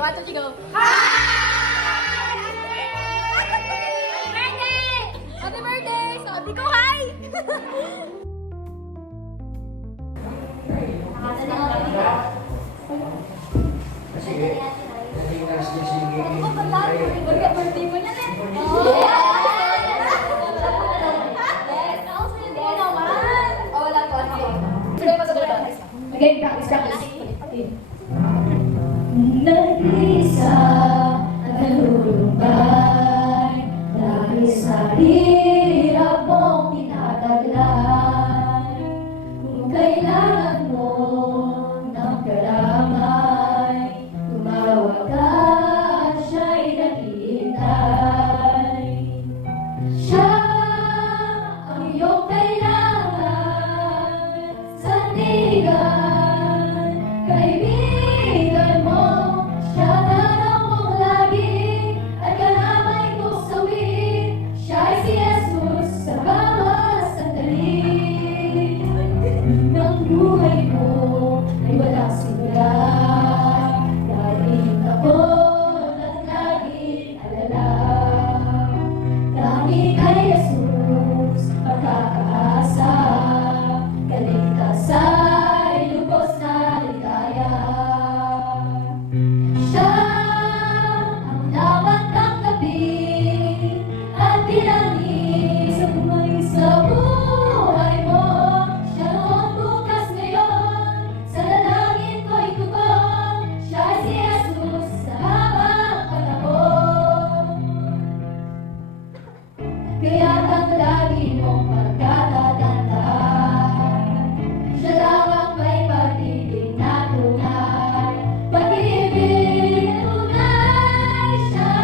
1, 2, 3, go. Happy birthday! Sabi ko, hi! Birthday mo niya rin. Wala po. Sige, pasok. Again, practice. Nag-isa at nalulumbay dahil sa hirap mong tinataglay. Kung kailangan mo ng kalamay, tumawag ka at siya'y naghihintay. Siya ang iyong kailangan, sandigan, kaibigan mo. Siya tanong mong lagi at kalamay kong sawi. Siya'y si Jesus sa bawat sandali ng buhay mo ay walang simula. Laging takot at laging alala. Langit kay Jesus makakaasa. Kaligtasan ay lubos na ligaya. Siya ang dapat tanggapin at kilangin sa buhay mo. Siya noon, bukas, ngayon, sa dalangin ko'y tugon. Siya ay si Jesus sa habang panahon. Kaya't ang lagi mong pagkatatandaan, siya lang ang may pag-ibig na tunay. Pag-ibig na tunay, siya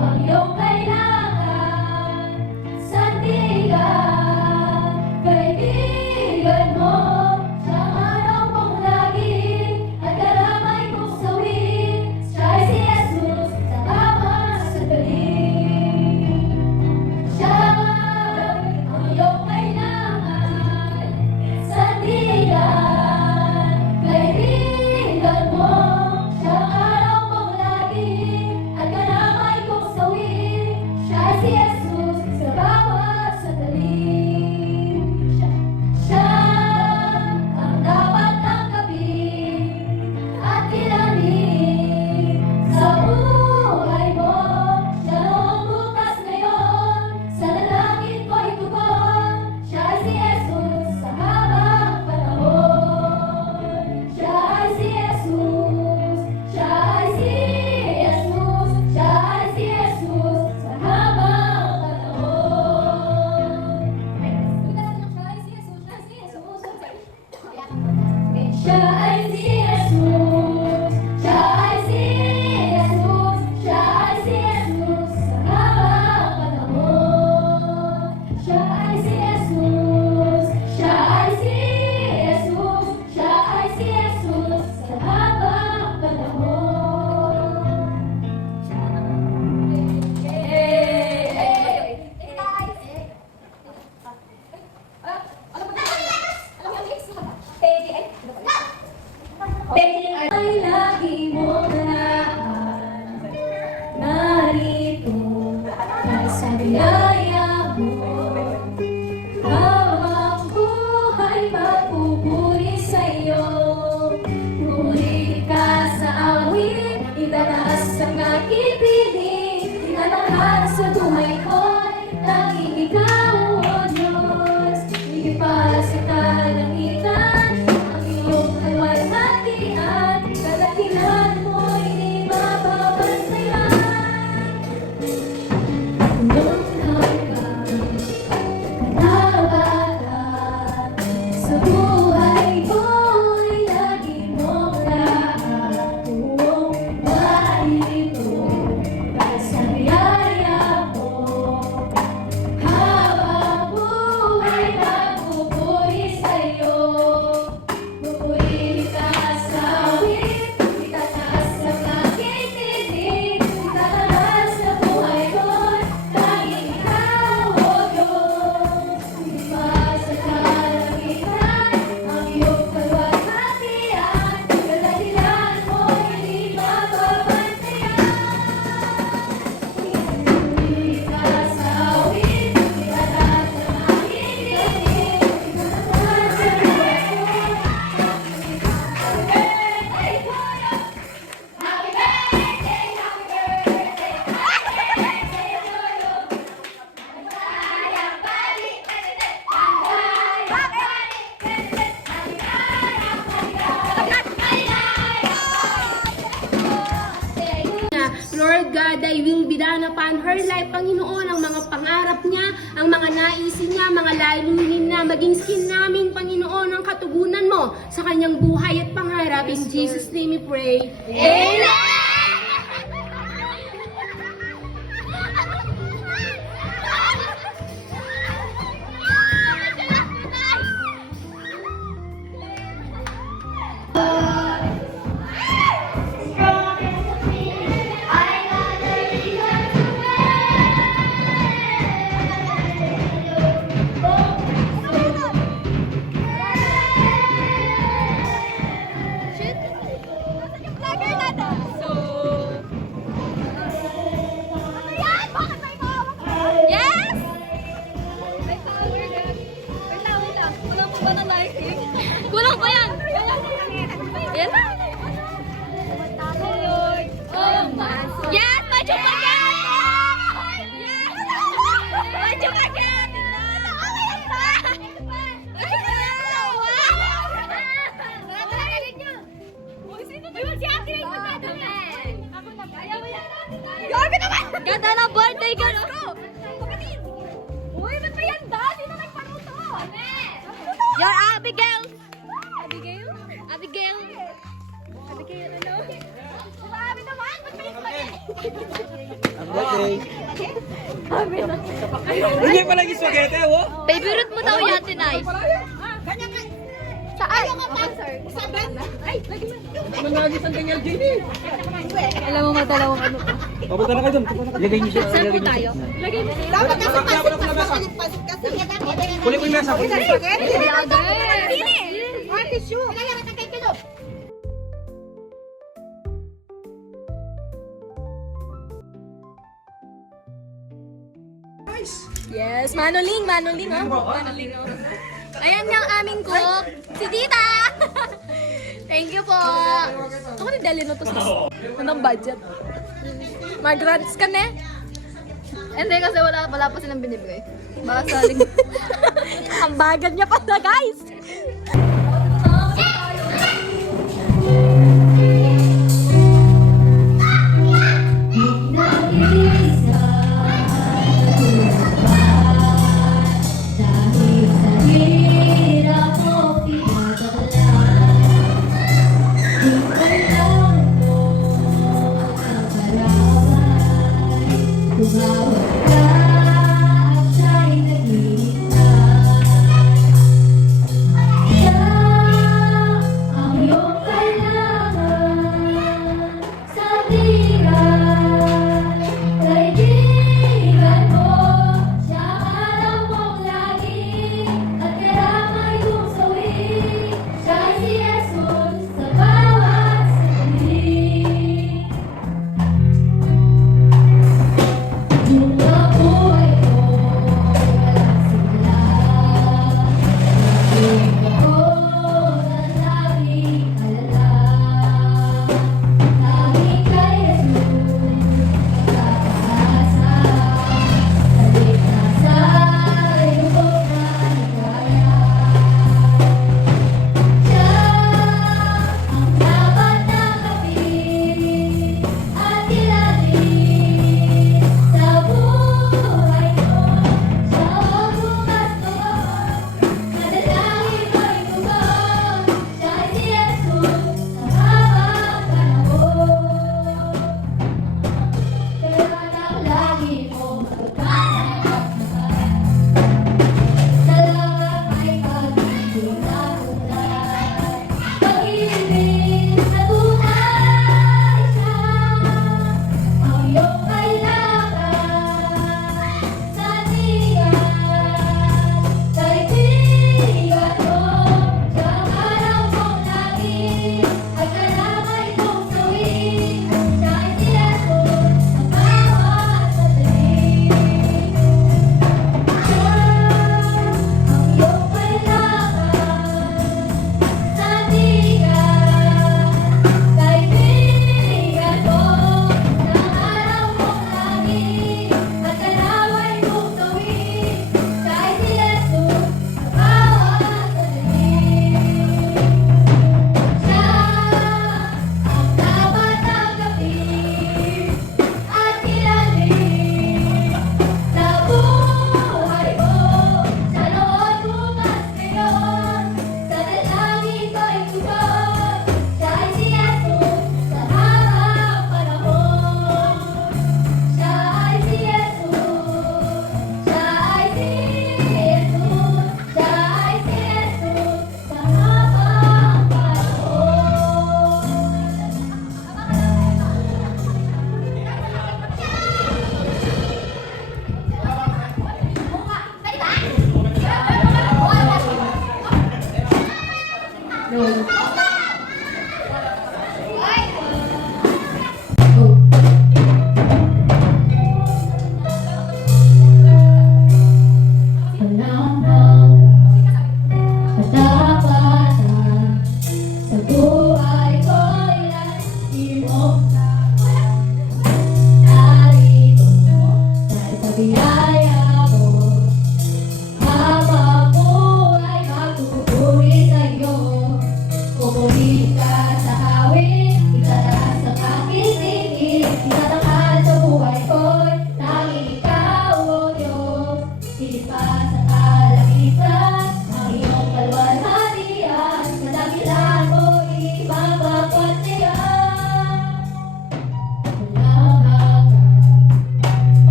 ang iyong kailangan. Sandigan, kaibigan mo. Siya ang araw mong lagi at kalamay kong sawi. Siya ay si Jesus sa bawat sandali. Siya ang iyong kailangan, sandigan, kaibigan mo. Siya ang araw mong lagi at kalamay kong sawi. Siya ay si Jesus sa bawat sandali. Siya ang dapat tanggapin at kilangin sa buhay mo. Siya noon, bukas, ngayon, sa dalangin ko'y tugon. Siya ay si Jesus sa habang panahon. Siya ay si Jesus. Siya ay si Jesus. Siya ay si Jesus sa habang panahon. Siya ay si Jesus. Siya ay si Jesus. Siya ay si Jesus sa habang panahon. Siya ay si Jesus. Siya ay si Jesus. Siya ay si Jesus sa habang panahon. Ay lagi mo tandaan, narito sa biyaya mo. Habang buhay magpupuri sa'yo. Puri ka sa awit, itataas ang aking piling. Inanahal sa buhay ko'y tanging ikaw, O Diyos. Higit pa sa kalangitan, ang iyong kalwalhatian. Kadakilan mo'y di mababantayan. Nung hanggang kanawatan, sa buhay ko'y lagi mong nakatuong. Narito ka sa biyaya mo. Habang God, thy will be done upon her life, Panginoon, ang mga pangarap niya, ang mga naisin niya, mga layunin na maging skin namin, Panginoon, ang katugunan mo sa kanyang buhay at pangarap. In Jesus' name we pray. Amen! Kulang pa yan! Yan na! Yes! Medyo pa yan! Yes! Medyo pa yan! Ganda ng birthday ko, no? Kapatid! Uy, ba't ba yan, da? Sino nagparuto? Your Abigail! Abigail? Abigail? Abigail, ano? Sumami naman! Ba't ba yung spaghetti? Hindi pa lagi spaghetti, oh. Favorite mo daw yan, Tinay. Saan? Ayaw ka pa, sir. Ay, lagi mo. Naman lagi sa ganyan, Jenny. Alam mo, madalawang ano pa. Papunta na kayo doon. Lagay niyo siya. Saan po tayo? Lagay mo. Dapat kasi pasit kasi. Kulit ko yung nasa. Tissue. Kailangan ka kay Kilo. Yes, Manoling, oh. Manoling, oh. Ayan nga ang aming cook, si Tita! Thank you po! Ako ni Deli no to sa anong budget? Mag-grants ka na? Hindi kasi wala pa silang binibigay. Baka saling... ang bagal niya pala, guys!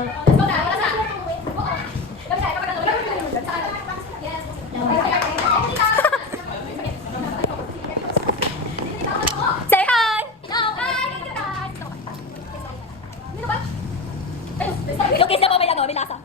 Say hi! Okay, siya pa may lasa.